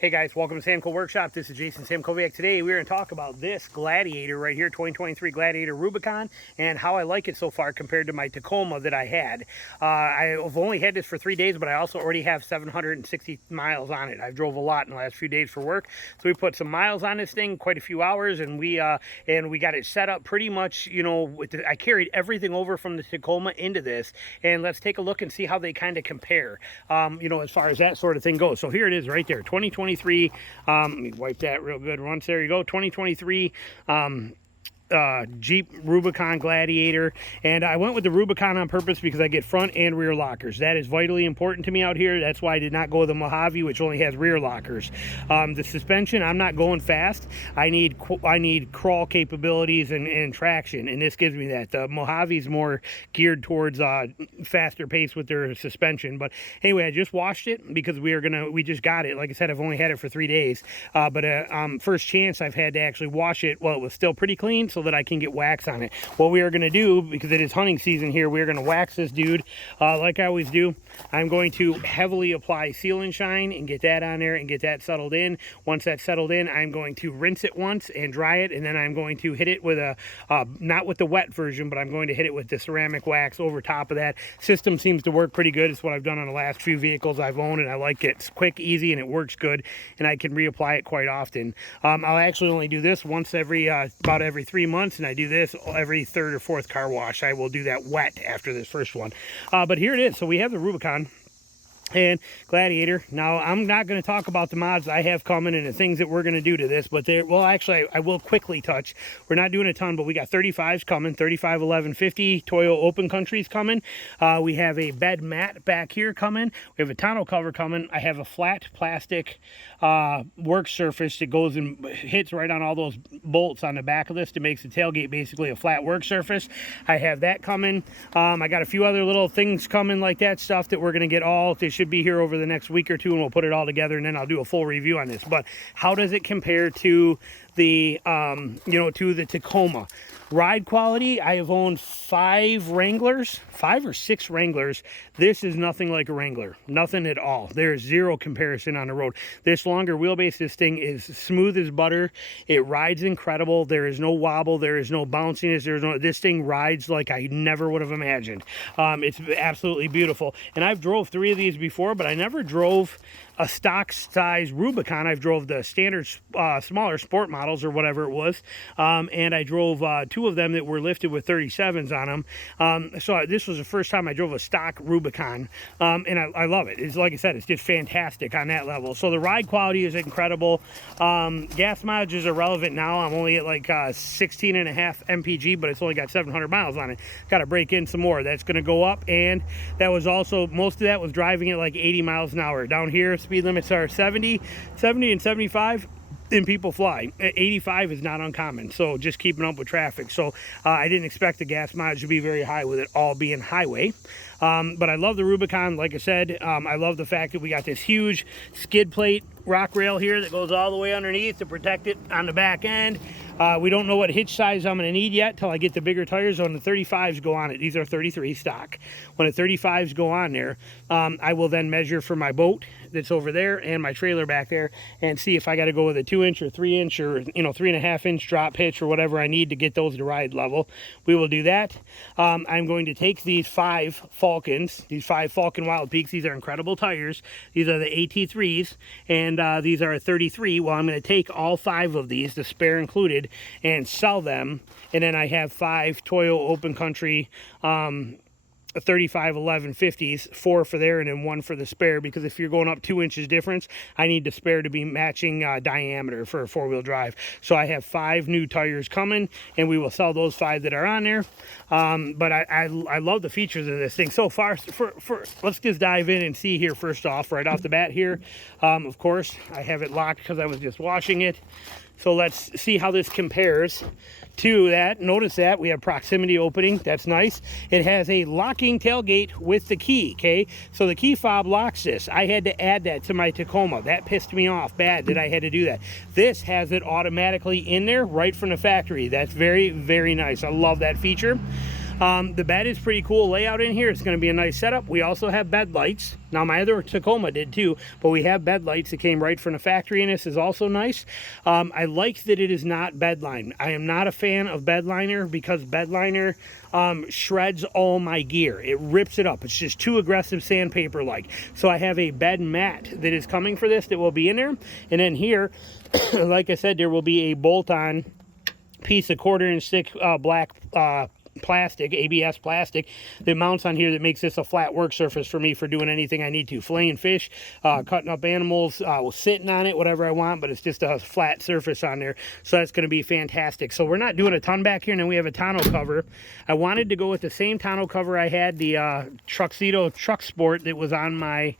Hey guys, welcome to Samco Workshop. This is Jason Samkoviak. Today we're going to talk about this Gladiator right here, 2023 Gladiator Rubicon, and how I like it so far compared to my Tacoma that I had. I've only had this for 3 days, but I also already have 760 miles on it. I drove a lot in the last few days for work, so we put some miles on this thing, quite a few hours, and we got it set up pretty much. You know, I carried everything over from the Tacoma into this, and let's take a look and see how they kind of compare. You know, as far as that sort of thing goes. So here it is, right there, 2023. Let me wipe that real good once. There you go, 2023 Jeep Rubicon Gladiator, and I went with the Rubicon on purpose because I get front and rear lockers. That is vitally important to me out here. That's why I did not go with the Mojave, which only has rear lockers. The suspension, I'm not going fast. I need crawl capabilities and traction, and this gives me that. The Mojave's more geared towards faster pace with their suspension. But anyway, I just washed it because we just got it. Like I said, I've only had it for 3 days, but first chance I've had to actually wash it. Well, it was still pretty clean, so that I can get wax on it. What we are going to do, because it is hunting season here, we're going to wax this dude like I always do. I'm going to heavily apply Seal and Shine and get that on there and get that settled in. Once that's settled in, I'm going to rinse it once and dry it, and then I'm going to hit it with a not with the wet version, but I'm going to hit it with the ceramic wax over top of that. System seems to work pretty good. It's what I've done on the last few vehicles I've owned, and I like it. It's quick, easy, and it works good, and I can reapply it quite often. I'll actually only do this once about every 3 months, and I do this every third or fourth car wash. I will do that wet after this first one. But here it is. So we have the Rubicon and Gladiator. Now, I'm not going to talk about the mods I have coming and the things that we're going to do to this, but well, actually, I will quickly touch. We're not doing a ton, but we got 35s coming, 35, 11, 50 Toyo Open Countries coming. We have a bed mat back here coming. We have a tonneau cover coming. I have a flat plastic work surface that goes and hits right on all those bolts on the back of this that makes the tailgate basically a flat work surface. I have that coming. I got a few other little things coming like that, stuff that we're going to get all. They should be here over the next week or two, and we'll put it all together, and then I'll do a full review on this. But how does it compare to the to the Tacoma? Ride quality, I have owned 5 or 6 Wranglers. This is nothing like a Wrangler, nothing at all. There's zero comparison on the road. This longer wheelbase, this thing is smooth as butter. It rides incredible. There is no wobble, there is no bounciness, this thing rides like I never would have imagined. It's absolutely beautiful, and I've drove 3 of these before, but I never drove a stock size Rubicon. I've drove the standard smaller sport models or whatever it was, and I drove 2 of them that were lifted with 37s on them. So this was the first time I drove a stock Rubicon, and I love it. It's like I said, it's just fantastic on that level. So the ride quality is incredible. Gas mileage is irrelevant now. I'm only at like 16.5 mpg, but it's only got 700 miles on it. Got to break in some more. That's going to go up, and that was also, most of that was driving at like 80 miles an hour. Down here, speed limits are 70 and 75, and people fly. 85 is not uncommon, so just keeping up with traffic. So I didn't expect the gas mileage to be very high with it all being highway. But I love the Rubicon. Like I said, I love the fact that we got this huge skid plate rock rail here that goes all the way underneath to protect it on the back end. We don't know what hitch size I'm going to need yet till I get the bigger tires. When the 35s go on it, these are 33 stock. When the 35s go on there, I will then measure for my boat that's over there and my trailer back there and see if I got to go with a 2-inch or 3-inch or 3.5-inch drop hitch or whatever I need to get those to ride level. We will do that. I'm going to take these 5 Falcons, these 5 Falcon Wild Peaks. These are incredible tires. These are the AT3s, and these are 33. Well, I'm going to take all 5 of these, the spare included, and sell them. And then I have 5 Toyo Open Country 35, 11, 50s, 4 for there and then 1 for the spare, because if you're going up 2 inches difference, I need the spare to be matching diameter for a 4-wheel drive. So I have 5 new tires coming, and we will sell those 5 that are on there. But I love the features of this thing so far. Let's just dive in and see here first off, right off the bat here. Of course, I have it locked because I was just washing it. So let's see how this compares to that. Notice that we have proximity opening. That's nice. It has a locking tailgate with the key, okay? So the key fob locks this. I had to add that to my Tacoma. That pissed me off bad that I had to do that. This has it automatically in there right from the factory. That's very, very nice. I love that feature. The bed is pretty cool layout in here. It's going to be a nice setup. We also have bed lights. Now my other Tacoma did too, but we have bed lights that came right from the factory, and this is also nice. I like that it is not bedline. I am not a fan of bedliner because bedliner shreds all my gear. It rips it up. It's just too aggressive sandpaper like. So I have a bed mat that is coming for this that will be in there. And then here, like I said, there will be a bolt-on piece of 1/4 inch thick black plastic, ABS plastic, that mounts on here that makes this a flat work surface for me for doing anything I need to. Filleting fish, cutting up animals, sitting on it, whatever I want, but it's just a flat surface on there. So that's going to be fantastic. So we're not doing a ton back here, and then we have a tonneau cover. I wanted to go with the same tonneau cover I had, the Truxedo Truck Sport that was on my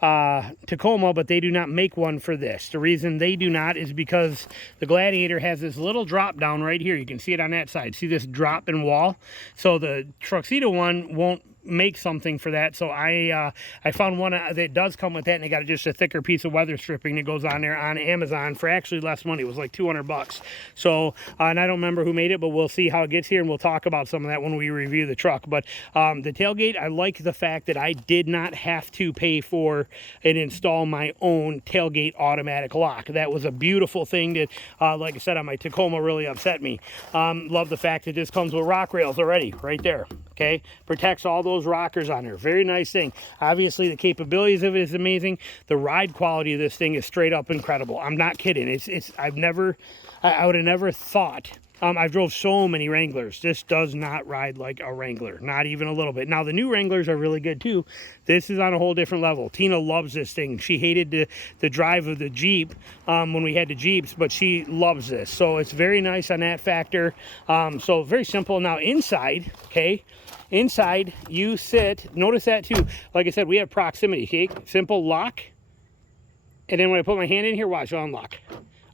Tacoma, but they do not make one for this. The reason they do not is because the Gladiator has this little drop down right here. You can see it on that side. See this drop and wall? So the Truxedo one won't make something for that. So I found one that does come with that, and they got just a thicker piece of weather stripping that goes on there on Amazon for actually less money. It was like 200 bucks. So and I don't remember who made it, but we'll see how it gets here, and we'll talk about some of that when we review the truck. But the tailgate, I like the fact that I did not have to pay for and install my own tailgate automatic lock. That was a beautiful thing that like I said, on my Tacoma really upset me. Love the fact that this comes with rock rails already right there. Okay, protects all those rockers on there. Very nice thing. Obviously the capabilities of it is amazing. The ride quality of this thing is straight up incredible. I'm not kidding. I would have never thought. I've drove so many Wranglers. This does not ride like a Wrangler, not even a little bit. Now the new Wranglers are really good too. This is on a whole different level. Tina loves this thing. She hated the drive of the Jeep when we had the Jeeps, but she loves this. So it's very nice on that factor. So very simple. Now inside, okay, inside you sit, notice that too. Like I said, we have proximity, okay? Simple lock. And then when I put my hand in here, watch, unlock.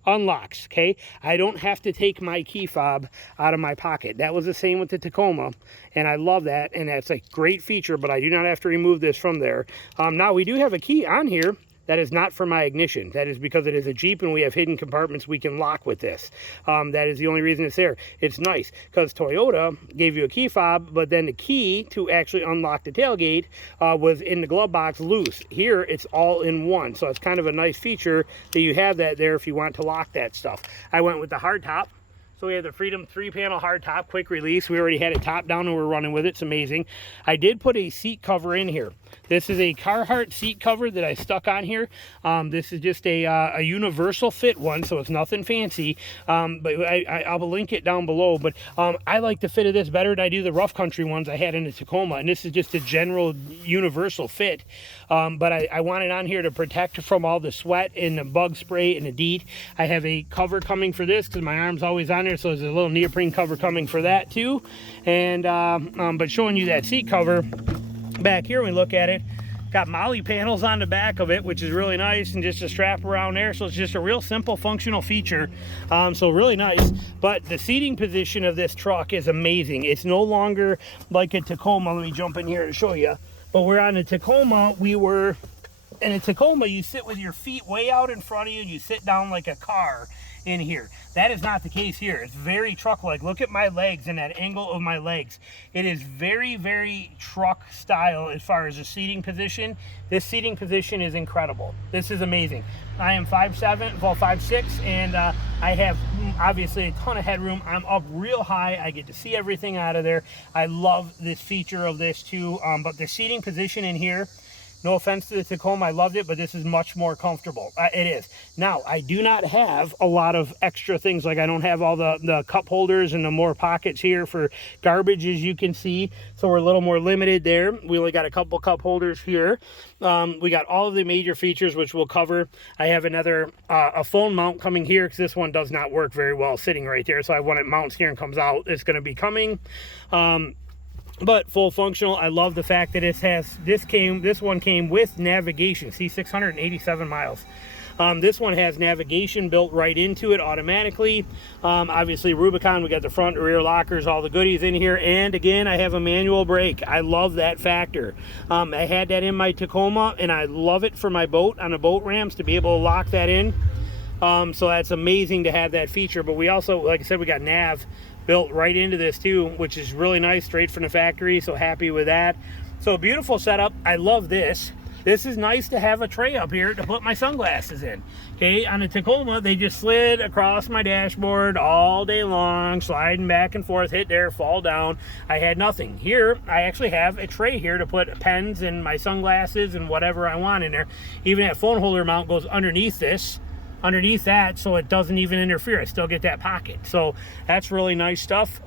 Unlocks, okay? I don't have to take my key fob out of my pocket. That was the same with the Tacoma, and I love that, and that's a great feature, but I do not have to remove this from there. Now we do have a key on here. That is not for my ignition. That is because it is a Jeep and we have hidden compartments we can lock with this. That is the only reason it's there. It's nice because Toyota gave you a key fob, but then the key to actually unlock the tailgate was in the glove box loose. Here, it's all in one. So it's kind of a nice feature that you have that there if you want to lock that stuff. I went with the hardtop. So we have the Freedom 3-panel hardtop, quick release. We already had it top down and we're running with it. It's amazing. I did put a seat cover in here. This is a Carhartt seat cover that I stuck on here. This is just a universal fit one, so it's nothing fancy. But I'll link it down below. But I like the fit of this better than I do the rough country ones I had in the Tacoma. And this is just a general universal fit. But I want it on here to protect from all the sweat and the bug spray and the DEET. I have a cover coming for this because my arm's always on there, so there's a little neoprene cover coming for that too. And but showing you that seat cover back here, when we look at it, got molly panels on the back of it, which is really nice, and just a strap around there. So it's just a real simple functional feature. So really nice. But the seating position of this truck is amazing. It's no longer like a Tacoma. Let me jump in here to show you. But we're on a Tacoma. In a Tacoma, you sit with your feet way out in front of you and you sit down like a car in here. That is not the case here. It's very truck-like. Look at my legs and that angle of my legs. It is very, very truck style as far as the seating position. This seating position is incredible. This is amazing. I am 5'7", well 5'6", and I have obviously a ton of headroom. I'm up real high. I get to see everything out of there. I love this feature of this too. But the seating position in here, no offense to the Tacoma, I loved it, but this is much more comfortable. It is. Now, I do not have a lot of extra things. Like I don't have all the cup holders and the more pockets here for garbage, as you can see. So we're a little more limited there. We only got a couple cup holders here. We got all of the major features, which we'll cover. I have another a phone mount coming here because this one does not work very well sitting right there. So I have one that mounts here and comes out. It's going to be coming. But full functional. I love the fact that this one came with navigation. See, 687 miles. This one has navigation built right into it automatically. Obviously Rubicon, we got the front and rear lockers, all the goodies in here. And again, I have a manual brake. I love that factor. I had that in my Tacoma, and I love it for my boat on the boat ramps to be able to lock that in. So that's amazing to have that feature. But we also, like I said, we got nav built right into this too, which is really nice, straight from the factory. So happy with that. So beautiful setup. I love this. This is nice to have a tray up here to put my sunglasses in. Okay, on the Tacoma, they just slid across my dashboard all day long, sliding back and forth, hit there, fall down. I had nothing. Here, I actually have a tray here to put pens and my sunglasses and whatever I want in there. Even that phone holder mount goes underneath this, underneath that, so it doesn't even interfere. I still get that pocket. So that's really nice stuff.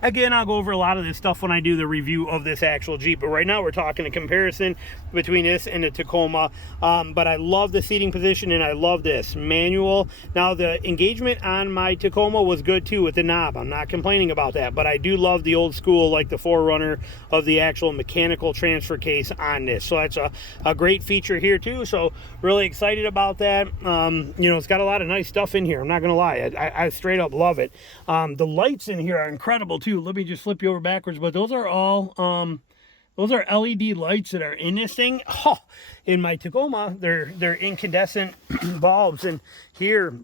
Again, I'll go over a lot of this stuff when I do the review of this actual Jeep, but right now we're talking a comparison between this and the Tacoma. But I love the seating position, and I love this manual. Now, the engagement on my Tacoma was good too with the knob. I'm not complaining about that, but I do love the old school, like the Forerunner of the actual mechanical transfer case on this. So that's a great feature here too. So really excited about that. You know, it's got a lot of nice stuff in here. I'm not gonna lie, I straight up love it. The lights in here are incredible too. Let me just flip you over backwards, but those are all those are LED lights that are in this thing. Oh, in my Tacoma, they're incandescent bulbs, and here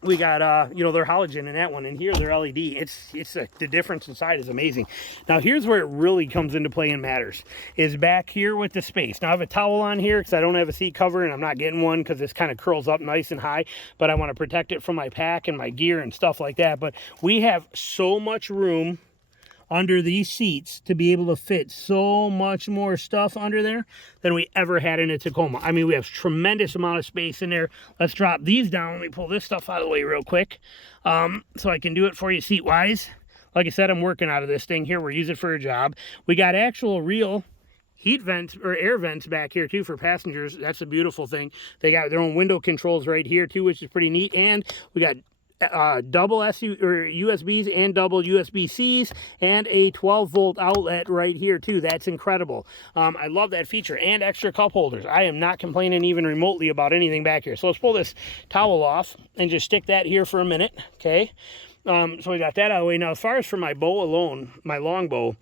we got you know, they're halogen in that one, and here they're LED. It's the difference inside is amazing. Now here's where it really comes into play and matters, is back here with the space. Now I have a towel on here because I don't have a seat cover, and I'm not getting one because this kind of curls up nice and high, but I want to protect it from my pack and my gear and stuff like that. But we have so much room under these seats to be able to fit so much more stuff under there than we ever had in a Tacoma. I mean, we have tremendous amount of space in there. Let's drop these down. Let me pull this stuff out of the way real quick, so I can do it for you seat wise. Like I said, I'm working out of this thing here. We're using it for a job. We got actual real heat vents or air vents back here too for passengers. That's a beautiful thing. They got their own window controls right here too, which is pretty neat. And we got double USBs and double USB-Cs and a 12-volt outlet right here too. That's incredible. I love that feature, and extra cup holders. I am not complaining even remotely about anything back here. So let's pull this towel off and just stick that here for a minute. Okay, so we got that out of the way. Now as far as for my bow alone, my long bow,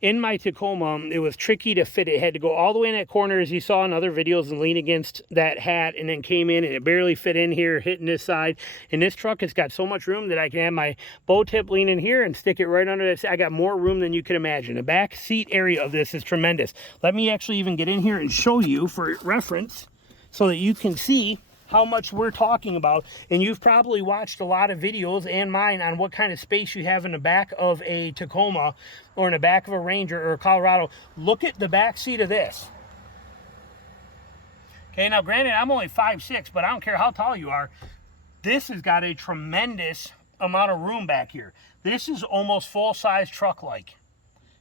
in my Tacoma, it was tricky to fit. It had to go all the way in that corner, as you saw in other videos, and lean against that hat, and then came in, and it barely fit in here, hitting this side. In this truck, it's got so much room that I can have my bow tip lean in here and stick it right under this. I got more room than you could imagine. The back seat area of this is tremendous. Let me actually even get in here and show you for reference so that you can see how much we're talking about. And you've probably watched a lot of videos and mine on what kind of space you have in the back of a Tacoma or in the back of a Ranger or a Colorado. Look at the back seat of this. Okay, now granted, I'm only 5'6", but I don't care how tall you are. This has got a tremendous amount of room back here. This is almost full-size truck-like.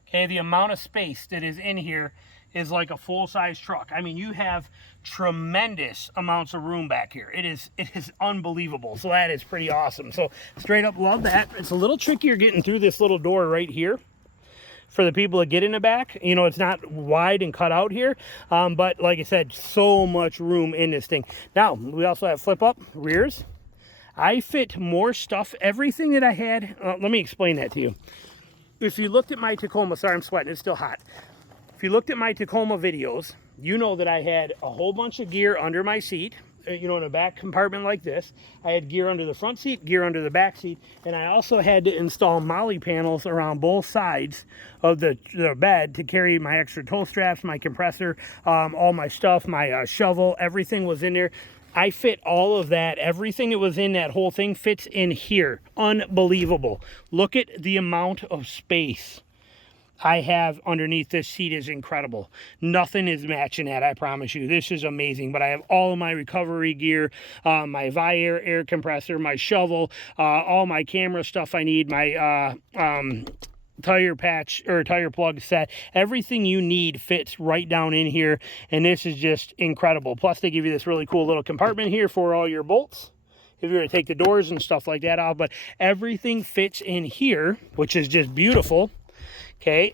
Okay, the amount of space that is in here is like a full-size truck. I mean, you have tremendous amounts of room back here. It is unbelievable. So that is pretty awesome. So straight up love that. It's a little trickier getting through this little door right here for the people that get in the back. You know, it's not wide and cut out here, but like I said, so much room in this thing. Now we also have flip up rears. I fit more stuff, everything that I had. Let me explain that to you. If you looked at my Tacoma, sorry, I'm sweating, it's still hot. If you looked at my Tacoma videos, you know that I had a whole bunch of gear under my seat, you know, in a back compartment like this. I had gear under the front seat, gear under the back seat, and I also had to install molly panels around both sides of the bed to carry my extra tow straps, my compressor, all my stuff, my shovel, everything was in there. I fit all of that. Everything that was in that whole thing fits in here. Unbelievable. Look at the amount of space I have underneath this seat is incredible. Nothing is matching that, I promise you. This is amazing. But I have all of my recovery gear, my Viair air compressor, my shovel, all my camera stuff I need, my tire patch or tire plug set. Everything you need fits right down in here, and this is just incredible. Plus they give you this really cool little compartment here for all your bolts if you were to take the doors and stuff like that off. But everything fits in here, which is just beautiful. Okay,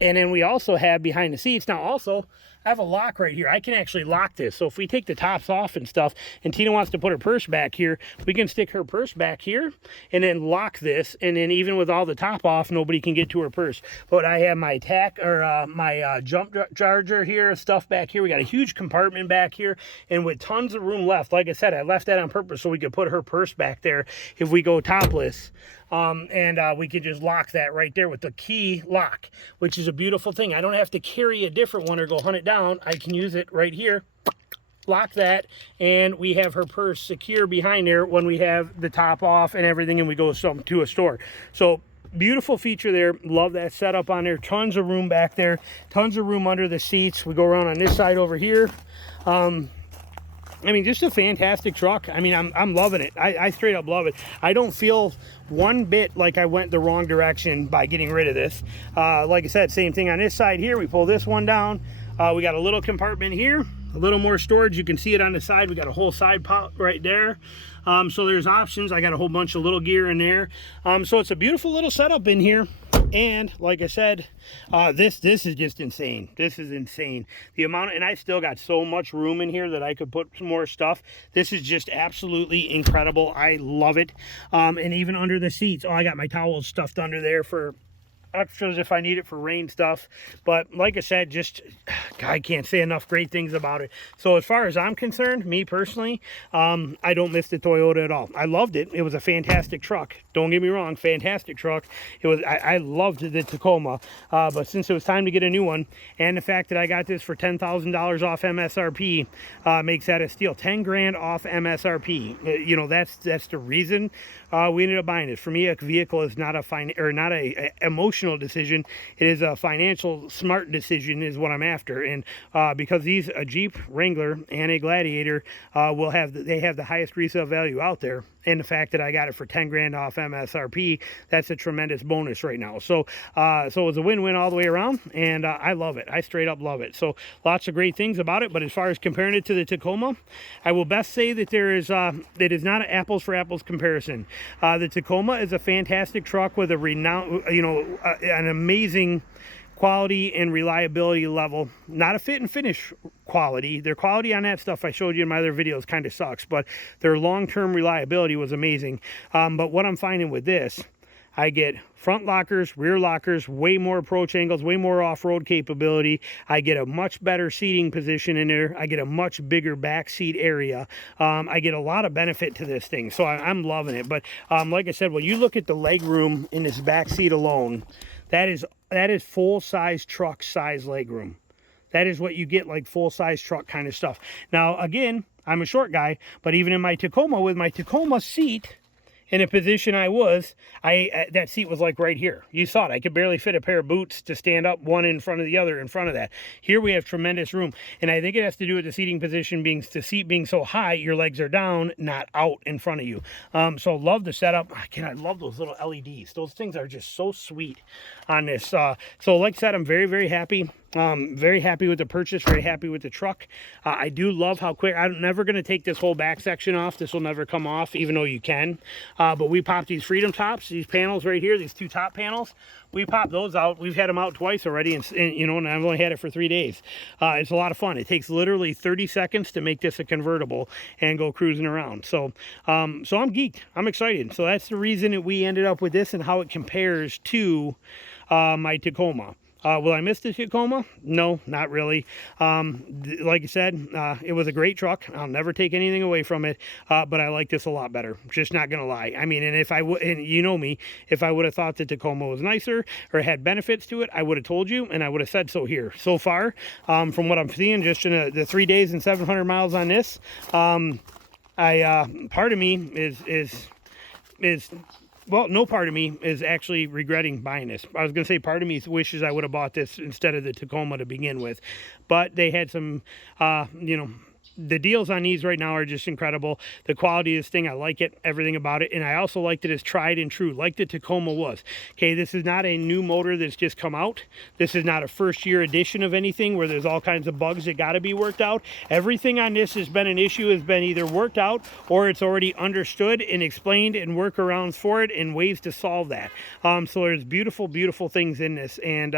and then we also have behind the seats. Now also, I have a lock right here. I can actually lock this. So if we take the tops off and stuff, and Tina wants to put her purse back here, we can stick her purse back here and then lock this. And then even with all the top off, nobody can get to her purse. But I have my my jump charger here, stuff back here. We got a huge compartment back here, and with tons of room left. Like I said, I left that on purpose so we could put her purse back there if we go topless. We could just lock that right there with the key lock, which is a beautiful thing. I don't have to carry a different one or go hunt it down. I can use it right here, lock that, and we have her purse secure behind there when we have the top off and everything and we go to a store. So beautiful feature there. Love that setup on there. Tons of room back there, tons of room under the seats. We go around on this side over here. I mean, just a fantastic truck. I mean, I'm loving it. I straight up love it. I don't feel one bit like I went the wrong direction by getting rid of this. Like I said, same thing on this side here. We pull this one down. We got a little compartment here, a little more storage. You can see it on the side. We got a whole side pot right there. So there's options. I got a whole bunch of little gear in there. So it's a beautiful little setup in here. And like I said, this is just insane. This is insane. The amount, and I still got so much room in here that I could put some more stuff. This is just absolutely incredible. I love it. And even under the seats, oh, I got my towels stuffed under there for extras if I need it for rain stuff. But like I said, just I can't say enough great things about it. So as far as I'm concerned, me personally, I don't miss the Toyota at all. I loved it. It was a fantastic truck. Don't get me wrong, fantastic truck. It was. I loved the Tacoma, but since it was time to get a new one, and the fact that I got this for $10,000 off MSRP makes that a steal. 10 grand off MSRP. You know, that's the reason we ended up buying it. For me, a vehicle is not a emotional decision. It is a financial smart decision is what I'm after. And because a Jeep Wrangler and a Gladiator they have the highest resale value out there, and the fact that I got it for 10 grand off MSRP, that's a tremendous bonus right now. So it was a win-win all the way around, and I love it. I straight up love it. So lots of great things about it. But as far as comparing it to the Tacoma, I will best say that it is not an apples for apples comparison. The Tacoma is a fantastic truck with a renowned, an amazing quality and reliability level. Not a fit and finish quality. Their quality on that stuff I showed you in my other videos kind of sucks, but their long-term reliability was amazing. But what I'm finding with this, I get front lockers, rear lockers, way more approach angles, way more off-road capability. I get a much better seating position in there. I get a much bigger back seat area. I get a lot of benefit to this thing, so I'm loving it. But like I said, when you look at the leg room in this back seat alone, that is full-size truck size leg room. That is what you get, like full-size truck kind of stuff. Now, again, I'm a short guy, but even in my Tacoma, with my Tacoma seat in a position I was, that seat was like right here. You saw it. I could barely fit a pair of boots to stand up one in front of the other in front of that. Here we have tremendous room, and I think it has to do with the seating position being, the seat being so high, your legs are down, not out in front of you. So love the setup. I love those little LEDs. Those things are just so sweet on this. So like I said, I'm very, very happy. Very happy with the purchase, very happy with the truck. I do love how quick. I'm never going to take this whole back section off. This will never come off, even though you can. But we popped these freedom tops, these panels right here, these two top panels. We popped those out. We've had them out twice already, and I've only had it for 3 days. It's a lot of fun. It takes literally 30 seconds to make this a convertible and go cruising around. So I'm geeked. I'm excited. So that's the reason that we ended up with this and how it compares to my Tacoma. Will I miss the Tacoma? No, not really. Like I said, it was a great truck. I'll never take anything away from it, but I like this a lot better. Just not gonna lie. I mean, and if I would, and you know me, if I would have thought the Tacoma was nicer or had benefits to it, I would have told you, and I would have said so here. So far, from what I'm seeing, just in the 3 days and 700 miles on this, part of me is well, no part of me is actually regretting buying this. I was going to say part of me wishes I would have bought this instead of the Tacoma to begin with. But they had some, the deals on these right now are just incredible. The quality of this thing, I like it, everything about it. And I also liked it as tried and true, like the Tacoma was. Okay, this is not a new motor that's just come out. This is not a first year edition of anything where there's all kinds of bugs that got to be worked out. Everything on this has been an issue, has been either worked out or it's already understood and explained and workarounds for it and ways to solve that. So there's beautiful, beautiful things in this. And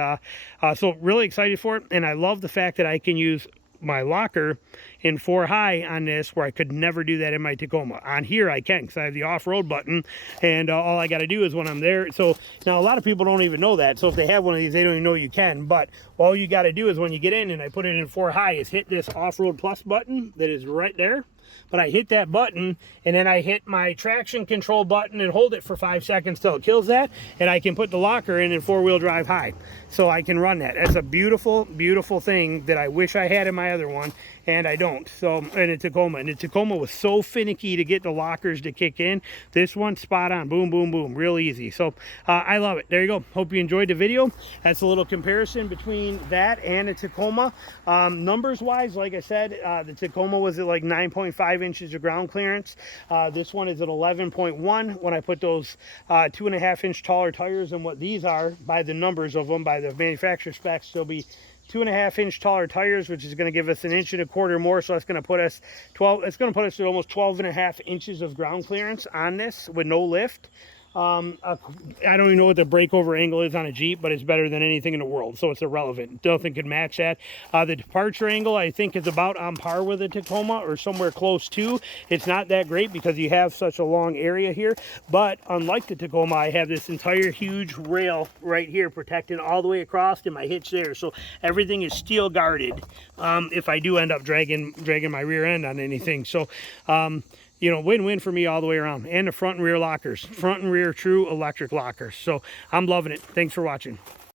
so really excited for it. And I love the fact that I can use my locker in 4 high on this, where I could never do that in my Tacoma. On here I can, because I have the off-road button, and all I got to do is when I'm there. So now a lot of people don't even know that. So if they have one of these, they don't even know you can. But all you got to do is when you get in and I put it in 4 high is hit this off-road plus button that is right there. But I hit that button, and then I hit my traction control button and hold it for 5 seconds till it kills that, and I can put the locker in 4-wheel drive high. So I can run that. That's a beautiful, beautiful thing that I wish I had in my other one, and I don't. So, and the Tacoma was so finicky to get the lockers to kick in. This one, spot on, boom, boom, boom, real easy. So I love it. There you go. Hope you enjoyed the video. That's a little comparison between that and the Tacoma. Numbers wise, like I said, the Tacoma was at like 9.5 inches of ground clearance. This one is at 11.1. When I put those 2.5-inch taller tires and what these are by the numbers of them, by the manufacturer specs, they'll be 2.5-inch taller tires, which is going to give us 1.25 inches more. So that's going to put us 12. It's going to put us at almost 12.5 inches of ground clearance on this with no lift. I don't even know what the breakover angle is on a Jeep, but it's better than anything in the world, so it's irrelevant. Nothing could match that. The departure angle, I think, is about on par with the Tacoma or somewhere close to. It's not that great because you have such a long area here, but unlike the Tacoma, I have this entire huge rail right here protecting all the way across and my hitch there, so everything is steel guarded if I do end up dragging my rear end on anything. So you know, win-win for me all the way around. And the front and rear lockers. Front and rear true electric lockers. So I'm loving it. Thanks for watching.